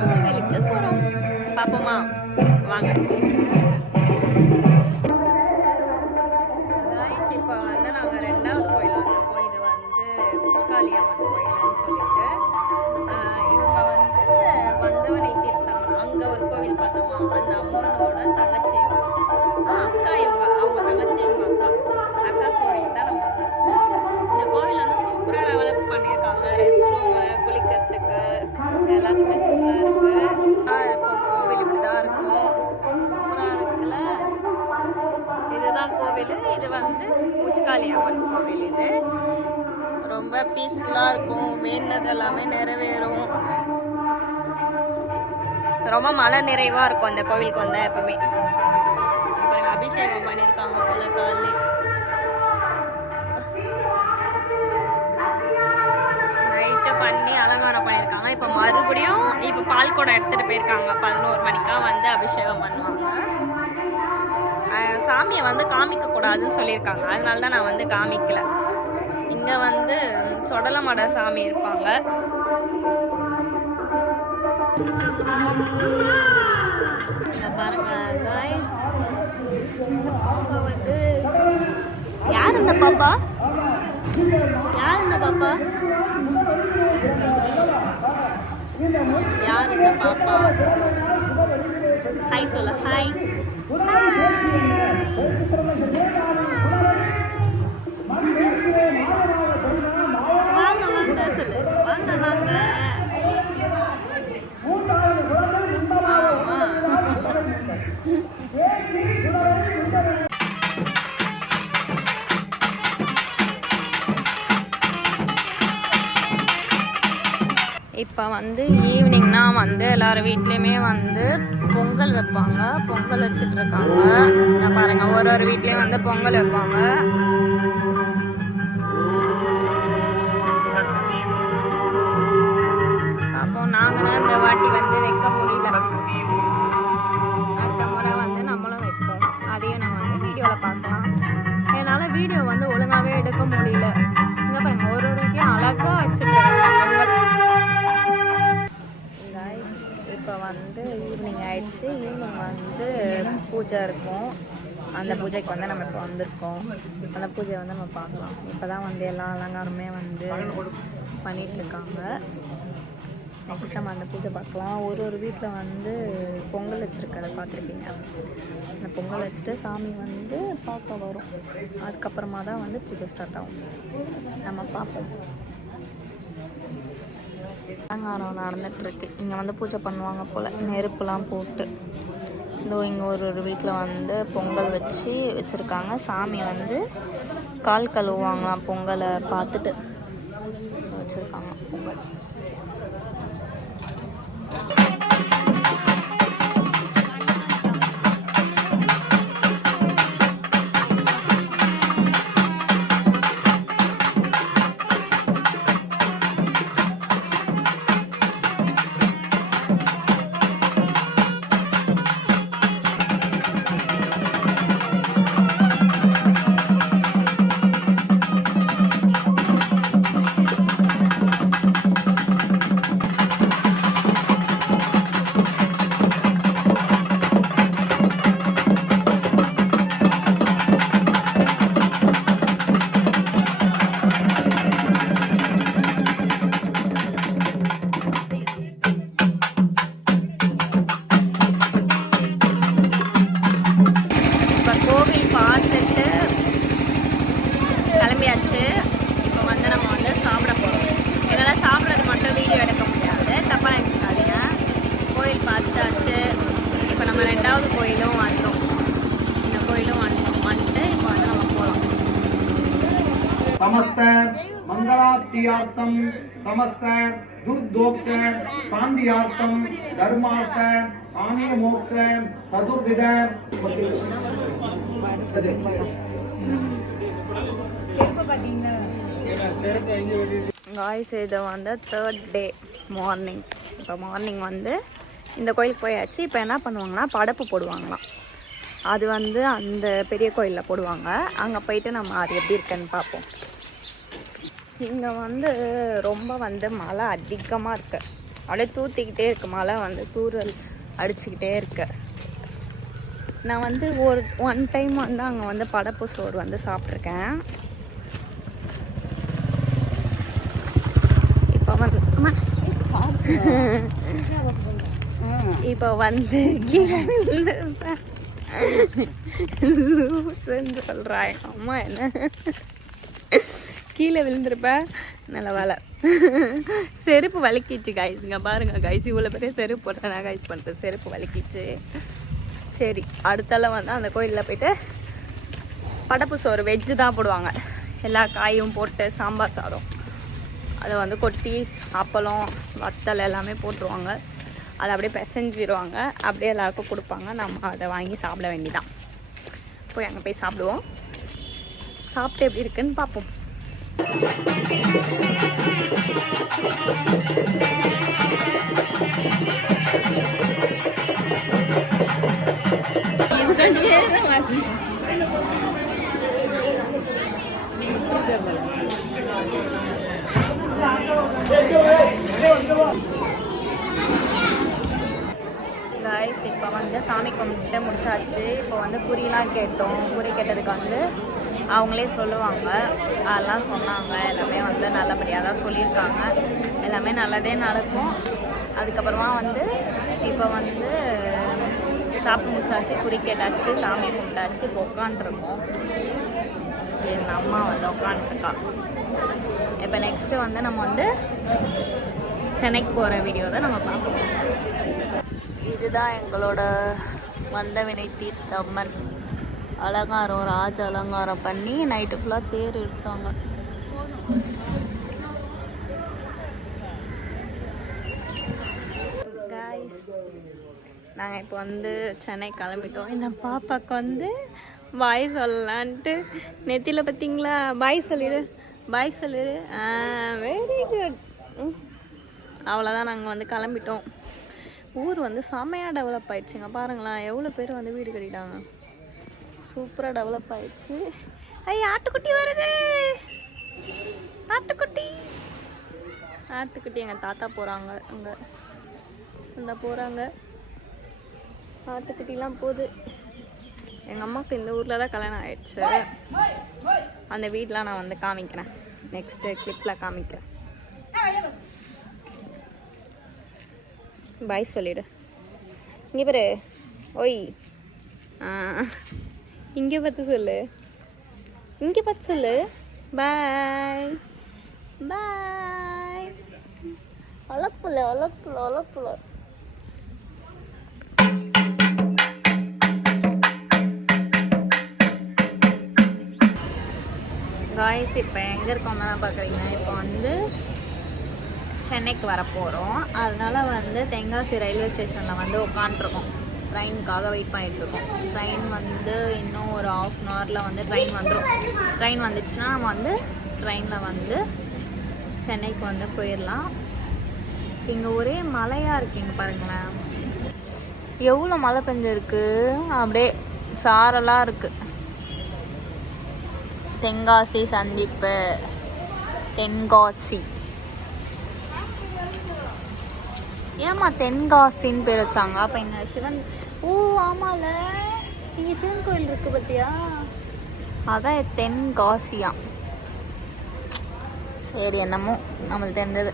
கோவிலுக்கு போறோம். பாப்போமா? வாங்க. இப்போ வந்து நாங்கள் 2வது கோயில் வந்திருக்கோம். இது வந்து உச்காளி அம்மன் கோயில்னு சொல்லிட்டு இவங்க வந்து வந்தவனை தீர்த்தாங்க. அங்கே ஒரு கோவில் பார்த்தோமா, அந்த அம்மனோட தங்கச்சி இவங்க அக்கா. அவங்க தங்கச்சி இவங்க அக்கா கோவில் தான் நம்ம வந்திருக்கோம். இந்த கோவில் வந்து சூப்பராக டெவலப் பண்ணியிருக்காங்க. ரெஸ்ட் ரூமு, குளிக்கிறதுக்கு எல்லாத்துக்குமே சூப்பராக இருக்கும். கோவில் இப்படி தான் இருக்கும். சூப்பராக இருக்குல்ல. இதுதான் கோவில். இது வந்து உச்காளி அம்மன் கோவில். இது ரொம்ப பீஸ்ஃபுல்லாக இருக்கும். வேண்டது எல்லாமே நிறைவேறும். ரொம்ப மன நிறைவாக இருக்கும் இந்த கோவிலுக்கு வந்தால் எப்பவுமே. பாருங்க, அபிஷேகம் பண்ணியிருக்காங்க போல காலையிலே. நைட்டு பண்ணி அலங்காரம் பண்ணியிருக்காங்க. இப்போ மறுபடியும் இப்போ பால் குடம் எடுத்துகிட்டு போயிருக்காங்க. 11 மணிக்கா வந்து அபிஷேகம் பண்ணுவாங்க. சாமியை வந்து காமிக்க கூடாதுன்னு சொல்லியிருக்காங்க. அதனால தான் நான் வந்து காமிக்கல. இங்கே வந்து சொடலமட சாமி இருப்பாங்க. பாருங்க guys, இந்த பாப்பா வந்து யார்? இந்த பாப்பா யார்? இந்த பாப்பா யார்? இந்த பாப்பா ஹாய் சொல்ல. ஹாய். வாங்க வாங்க சொல்லு. வாங்க வாங்க. ஆமா. இப்போ வந்து ஈவினிங்னா வந்து எல்லாரும் வீட்லேயுமே வந்து பொங்கல் வைப்பாங்க. பொங்கல் வச்சுட்டு இருக்காங்க. பாருங்க, ஒரு வீட்லேயும் வந்து பொங்கல் வைப்பாங்க. அப்போ நாங்கள் இந்த வாட்டி வந்து வைக்க முடியல. அடுத்த முறை வந்து நம்மளும் வைப்போம். அதையும் நம்ம வந்து வீடியோவில் பார்க்கலாம். என்னால் வீடியோ வந்து ஒழுங்காகவே எடுக்க முடியல. இங்கே பாருங்க, ஒரு வீட்லேயும் அழகாக வச்சுருக்காங்க. இப்போ வந்து ஈவினிங் ஆயிடுச்சு. ஈவினிங் வந்து பூஜை இருக்கும். அந்த பூஜைக்கு வந்து நம்ம இப்போ வந்திருக்கோம். அந்த பூஜையை வந்து நம்ம பார்க்கலாம். இப்போ தான் வந்து எல்லா அலங்காரமே வந்து பண்ணிகிட்ருக்காங்க. நெக்ஸ்ட் நம்ம அந்த பூஜை பார்க்கலாம். ஒரு வீட்டில் வந்து பொங்கல் வச்சுருக்கதை பார்த்துருப்பீங்க. அந்த பொங்கல் வச்சுட்டு சாமி வந்து பார்க்க வரும். அதுக்கப்புறமா தான் வந்து பூஜை ஸ்டார்ட் ஆகும். நம்ம பார்ப்போம். அலங்காரம் நடந்துகிட்ருக்கு. இங்கே வந்து பூஜை பண்ணுவாங்க போல், நெருப்புலாம் போட்டு. இதோ இங்கே ஒரு வீட்டில் வந்து பொங்கல் வச்சுருக்காங்க. சாமி வந்து கால் கழுவுவாங்களாம். பொங்கலை பார்த்துட்டு வச்சுருக்காங்க பொங்கல். समस्त मंगलाप्तियार्थम समस्त दुर्दोष शांतियार्थम धर्मार्थ आने मोक्ष चतुर्विध गाइस இது வந்து 3rd டே மார்னிங். இப்போ மார்னிங் வந்து இந்த கோயிலுக்கு போயாச்சு. இப்போ என்ன பண்ணுவாங்கன்னா படப்பு போடுவாங்களாம். அது வந்து அந்த பெரிய கோயிலில் போடுவாங்க. அங்கே போயிட்டு நம்ம அது எப்படி இருக்குன்னு பார்ப்போம். இங்கே வந்து ரொம்ப வந்து மழை அதிகமாக இருக்குது. அப்படியே தூத்திக்கிட்டே இருக்கு, மழை வந்து தூறல் அடிச்சுக்கிட்டே இருக்கு. நான் வந்து ஒன் டைம் வந்து அங்கே வந்து படப்பு சோறு வந்து சாப்பிட்ருக்கேன். இப்போ வந்து கீழே விழுந்துருப்பேன் சொல்கிறாங்க அம்மா. என்ன கீழே விழுந்திருப்பேன், நல்ல வேலை. செருப்பு வலிக்கிச்சு கைஸ். இங்கே பாருங்க கைஸ், இவ்வளோ பெரிய செருப்பு போட்டேன் நான் கைஸ் பண்ணிட்டு, செருப்பு வலிக்கிச்சு. சரி, அடுத்தெல்லாம் வந்து அந்த கோயிலில் போயிட்டு படப்பு சோறு வெஜ்ஜு தான் போடுவாங்க. எல்லா காயும் போட்டு சாம்பார் சாதம் அதை வந்து கொட்டி அப்பளம் வத்தல் எல்லாமே போட்டுருவாங்க. அதை அப்படியே பிசைஞ்சிடுவாங்க, அப்படியே எல்லாருக்கும் கொடுப்பாங்க. நம்ம அதை வாங்கி சாப்பிட வேண்டியதான். போய் அங்கே போய் சாப்பிடுவோம். சாப்பிட்டு எப்படி இருக்குன்னு பார்ப்போம். கைஸ், இப்போ வந்து சாமி கும்பிட்டு முடிச்சாச்சு. இப்போ வந்து குறியெலாம் கேட்டோம். குறி கேட்டதுக்கு வந்து அவங்களே சொல்லுவாங்க, அதெல்லாம் சொன்னாங்க. எல்லாமே வந்து நல்லபடியாக தான் சொல்லியிருக்காங்க. எல்லாமே நல்லதே நடக்கும். அதுக்கப்புறமா வந்து இப்போ வந்து சாப்பிட்டு முடிச்சாச்சு, குறி கேட்டாச்சு, சாமி கும்பிட்டாச்சு. இப்போ உட்காண்ட்ருக்கோம். எங்கள் அம்மா வந்து உட்காண்ட்ருக்கா. இப்போ நெக்ஸ்ட்டு வந்து நம்ம வந்து சென்னைக்கு போகிற வீடியோ தான் நம்ம பார்ப்போம். இதுதான் எங்களோட வந்தவினை தீர்த்தம்மன் அலங்காரம், ராஜ அலங்காரம் பண்ணி நைட்டு ஃபுல்லாக தேர் எடுத்தாங்க. கைஸ், நாங்கள் இப்போ வந்து சென்னை கிளம்பிட்டோம். இந்த பாப்பாவுக்கு வந்து பாய் சொல்லலான்ட்டு நெத்தியில் பார்த்தீங்களா, பாய் சொல்லிடு, பாய் சொல்லிடு. Very good. அவ்வளோதான், நாங்கள் வந்து கிளம்பிட்டோம். ஊர் வந்து செம்மையாக டெவலப் ஆயிடுச்சுங்க. பாருங்களேன், எவ்வளோ பேர் வந்து வீடு கட்டிட்டாங்க. சூப்பராக டெவலப் ஆயிடுச்சு. ஐயா, ஆட்டுக்குட்டி வருது, ஆட்டுக்குட்டி. ஆட்டுக்குட்டி எங்கள் தாத்தா போகிறாங்க, அங்கே இந்த போகிறாங்க. ஆட்டுக்குட்டிலாம் போகுது. எங்கள் அம்மாவுக்கு இந்த ஊரில் தான் கல்யாணம் ஆயிடுச்சு. அந்த வீடெலாம் நான் வந்து காமிக்கிறேன், நெக்ஸ்ட்டு கிளிப்பில் காமிக்கிறேன். பாய் சொல்லிடு. இங்கே பாரு, ஓய். இங்கே பார்த்து சொல்லு, இங்கே பார்த்து சொல்லு. பாய் பாய். அழப்புல அழப்புல அழப்புல. காய்ஸ், இப்போ எங்கே இருக்கோம்னா பார்க்குறீங்க, இப்போ வந்து சென்னைக்கு வர போகிறோம். அதனால வந்து தென்காசி ரயில்வே ஸ்டேஷனில் வந்து உட்காண்ட்ருக்கோம். ட்ரெயினுக்காக வெயிட் பண்ணிகிட்ருக்கோம். ட்ரெயின் வந்து இன்னும் ஒரு 1/2 அன் ஹவரில் வந்து ட்ரெயின் வந்துடும். ட்ரெயின் வந்துச்சுன்னா நம்ம வந்து ட்ரெயினில் வந்து சென்னைக்கு வந்து போயிடலாம். இங்கே ஒரே மழையாக இருக்குங்க, பாருங்களேன் எவ்வளோ மழை பெஞ்சிருக்கு. அப்படியே சாரலாக இருக்குது. தென்காசி சந்திப்பு, தென்காசி. ஏமா தென்காசின்னு பேர் வச்சாங்க? அப்போ இங்கே சிவன், ஓ ஆமால, இங்கே சிவன் கோயில் இருக்கு பார்த்தியா, அதான் தென்காசியா. சரி, என்னமோ நம்மளுக்கு தெரிஞ்சது.